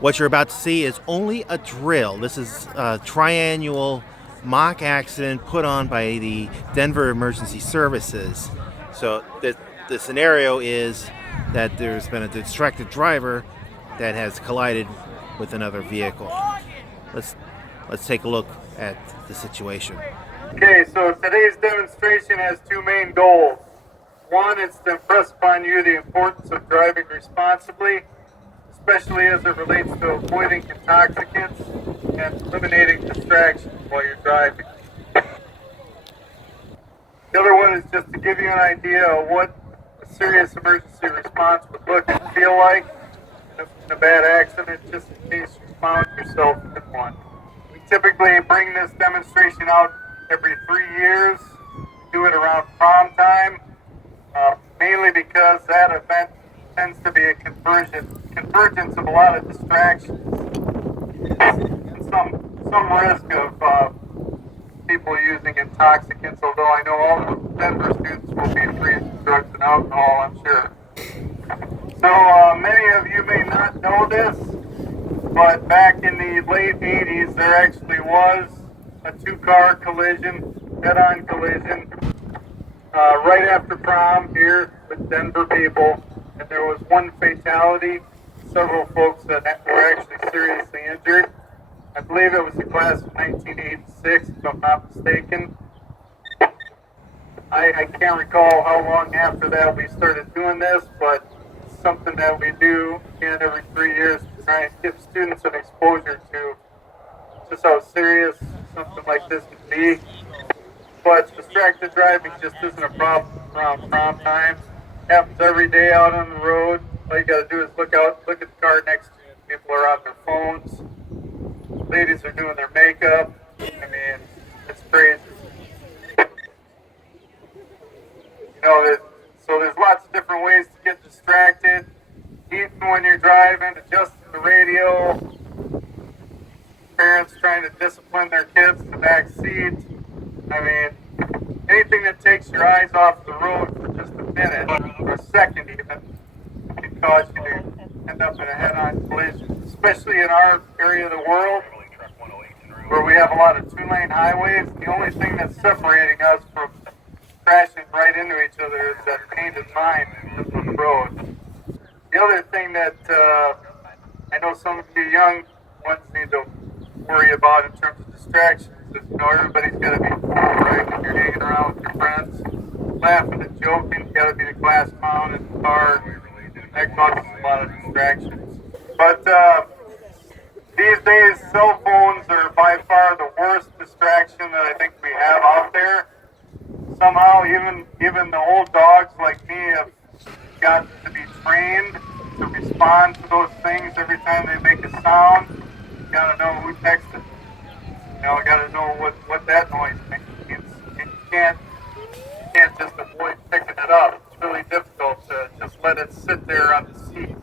What you're about to see is only a drill. This is a triannual mock accident put on by the Denver Emergency Services. So the scenario is that there's been a distracted driver that has collided with another vehicle. Let's take a look at the situation. Okay, so today's demonstration has two main goals. One is to impress upon you the importance of driving responsibly, especially as it relates to avoiding intoxicants and eliminating distractions while you're driving. The other one is just to give you an idea of what a serious emergency response would look and feel like in a bad accident, just in case you found yourself in one. We typically bring this demonstration out every 3 years. We do it around prom time, mainly because that event tends to be a convergence of a lot of distractions and some risk of people using intoxicants, although I know all the Denver students will be free from drugs and alcohol, I'm sure. So many of you may not know this, but back in the late 80s, there actually was a two-car collision, head-on collision, right after prom here with Denver people, and there was one fatality, several folks that were actually seriously injured. I believe it was the class of 1986, if I'm not mistaken. I can't recall how long after that we started doing this, but it's something that we do again every 3 years to try and give students an exposure to just how serious something like this can be. But distracted driving just isn't a problem around prom time. It happens every day out on the road. All you gotta do is look at the car next to you. People are on their phones. Ladies are doing their makeup. I mean, it's crazy. So there's lots of different ways to get distracted. Even when you're driving, adjusting the radio, parents trying to discipline their kids in the back seat. I mean, anything that takes your eyes off the road for just a minute or a second even can cause you to end up in a head-on collision, especially in our area of the world where we have a lot of two-lane highways. The only thing that's separating us from crashing right into each other is that painted line on the road. The other thing that I know some of you young ones need to worry about in terms of distractions is, everybody's got to be cool, right? When you're hanging around with your friends, laughing and joking, got to be the glass mounted in the car. That causes a lot of distractions. But these days, cell phones are by far the worst distraction that I think we have out there. Somehow, even the old dogs like me have got to be trained to respond to those things every time they make a sound. You gotta know who texted. You gotta know what that noise means. And you can't just avoid picking it up. It's really difficult to just let it sit there on the seat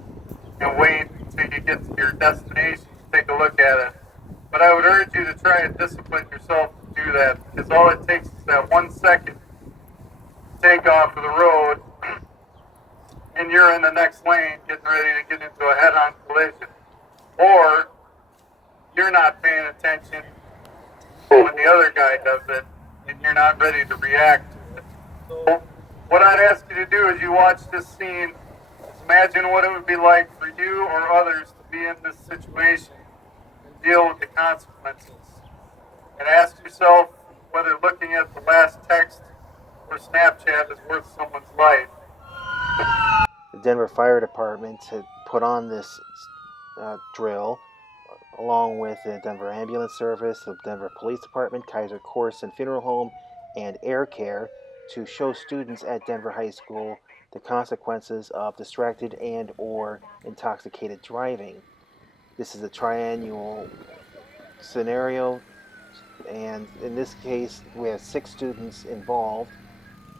and wait until you get to your destination to take a look at it. But I would urge you to try and discipline yourself to do that, because all it takes is that 1 second to take off of the road and you're in the next lane getting ready to get into a head-on collision. Or you're not paying attention when the other guy does it and you're not ready to react to it. So what I'd ask you to do as you watch this scene is imagine what it would be like for you or others to be in this situation and deal with the consequences. And ask yourself whether looking at the last text or Snapchat is worth someone's life. The Denver Fire Department had put on this drill along with the Denver Ambulance Service, the Denver Police Department, Kaiser-Corson Funeral Home, and AirCare to show students at Denver High School the consequences of distracted and or intoxicated driving. This is a triannual scenario, and in this case we have 6 students involved: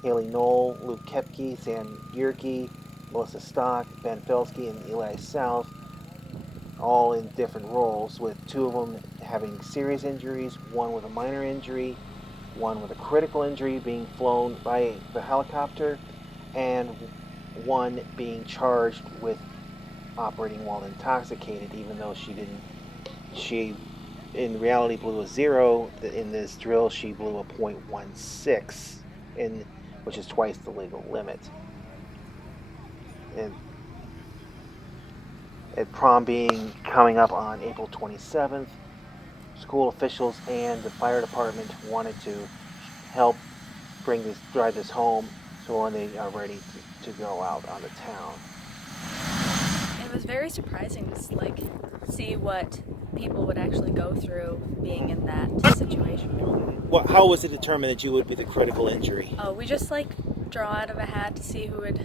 Haley Knoll, Luke Kepke, Sam Gierke, Melissa Stock, Ben Felsky, and Eli South, all in different roles, with 2 of them having serious injuries, 1 with a minor injury, 1 with a critical injury being flown by the helicopter, and 1 being charged with operating while intoxicated, even though she in reality blew a 0. In this drill, she blew a .16, which is twice the legal limit. And prom coming up on April 27th, school officials and the fire department wanted to help drive this home, so when they are ready to go out on the town. It was very surprising to see what people would actually go through being in that situation. Well, how was it determined that you would be the critical injury? Oh, we just draw out of a hat to see who would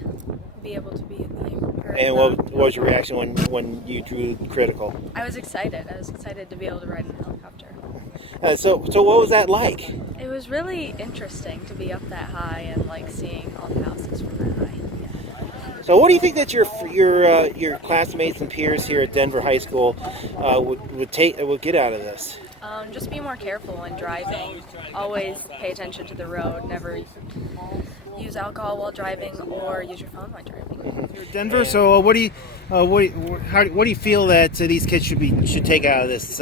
be able to be the. And what was your reaction when you drew critical? I was excited. I was excited to be able to ride in a helicopter. So what was that like? It was really interesting to be up that high and seeing all the houses from that high. So what do you think that your classmates and peers here at Denver High School would get out of this? Just be more careful when driving. Always pay attention to the road. Never use alcohol while driving or use your phone while driving. Denver. So what do you feel that these kids should take out of this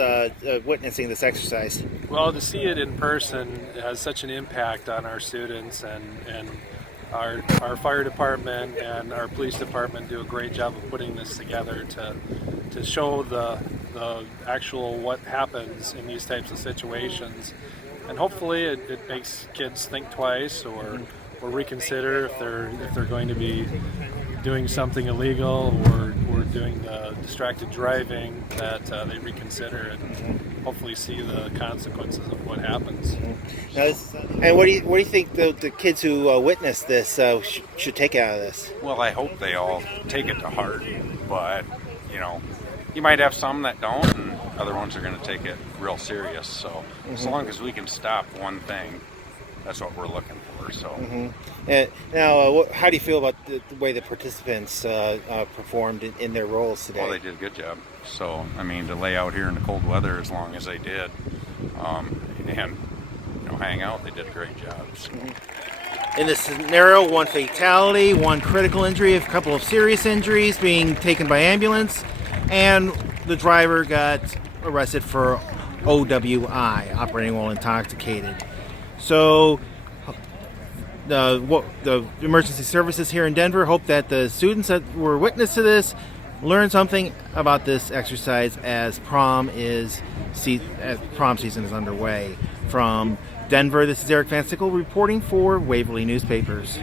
witnessing this exercise? Well, to see it in person has such an impact on our students, and our fire department and our police department do a great job of putting this together to show the actual what happens in these types of situations, and hopefully it makes kids think twice or reconsider if they're going to be doing something illegal or doing the distracted driving, that they reconsider and hopefully see the consequences of what happens. And what do you think the kids who witnessed this should take out of this? Well, I hope they all take it to heart, but you might have some that don't, and other ones are going to take it real serious. So as long as we can stop one thing, that's what we're looking for. So. And now, how do you feel about the way the participants performed in their roles today? Well, they did a good job. So, to lay out here in the cold weather as long as they did, and hang out, they did a great job. So. In this scenario, 1 fatality, 1 critical injury, a couple of serious injuries, being taken by ambulance, and the driver got arrested for OWI, operating while intoxicated. So the emergency services here in Denver hope that the students that were witness to this learn something about this exercise as prom season is underway. From Denver, this is Eric Van Sickle reporting for Waverly Newspapers.